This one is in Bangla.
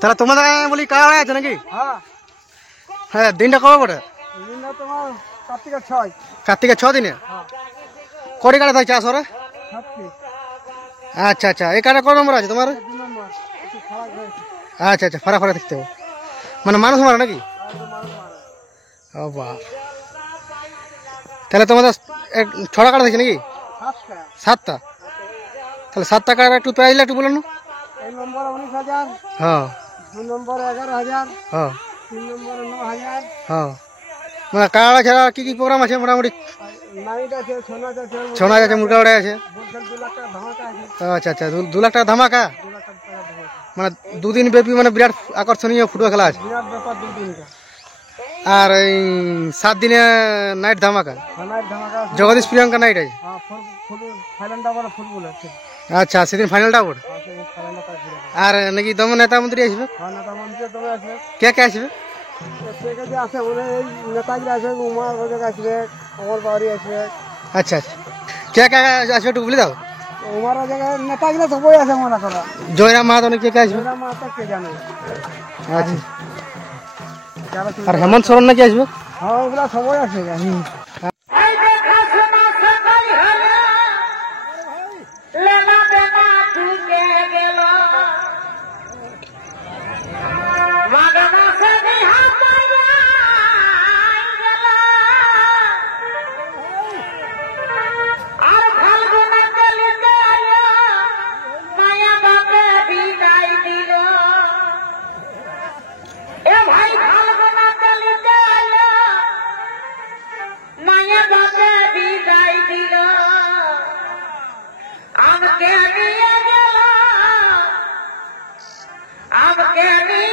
তাহলে তোমাদের বলি কারা আছে নাকি? হ্যাঁ, দিনটা কবে পড়ে? কার্তিকের 6 দিনে কটি কাটা থাকে চাষ ওরা? আচ্ছা আচ্ছা, এই কাটা কত নম্বর আছে তোমার? আচ্ছা আচ্ছা, ফারা ফারা দেখতে হবে মানে মানুষ মারা নাকি? ও বাহ, তাহলে তোমাদের 6টা কাটা থাকে নাকি? 7টা। তাহলে 7টা কাটা একটু প্রাইস একটু বলুন। নম্বর 19,000, হ্যাঁ, 2 নম্বর 11,000, হ্যাঁ 3 নম্বর 9,000, হ্যাঁ, মানে কাড়া ছাড়া কি কি প্রোগ্রাম আছে মোটামুটি? নাইট আছে, ছৌ নাচ আছে, মুরগা উড়াই আছে। 2 লাখ টাকা ধামাকা আছে। আচ্ছা আচ্ছা, 2 লাখ টাকা ধামাকা, 2 লাখ টাকা ধামাকা, মানে 2 দিন ব্যাপী মানে বিরাট আকর্ষণীয় ফুটবল খেলা আছে। বিরাট ব্যাপার 2 দিনটা। আর এই 7 দিনে নাইট ধামাকা, নাইট ধামাকা আছে। জগদীশ প্রিয়াঙ্কা নাইট আছে। হ্যাঁ, ফাইনালটা বড় ফুটবল আছে। আচ্ছা, সেদিন ফাইনালটা পড়ে। ফাইনালটা আছে। আর নাকি দমন নেতা মন্ত্রী আসবে? হ্যাঁ, নেতা মন্ত্রী তবে আসবে। কে কে আসবে? থেকে যে আছে মানে এই নেতাগুলো আসবে, উমার রোজক আসবে, অমর বাউরি আসবে। আচ্ছা আচ্ছা, কে কে আসবে একটু বলে দাও। উমার রোজক নেতাগুলো সবাই আছে মনে করো। জয়রাম মাহাতো কে কে আসবে? জয়রাম মাহাতো কে জানে। আচ্ছা, আর হেমন্ত সোরেন নাকি আসবে? হ্যাঁ, ওগুলা সবাই আসবে। I'm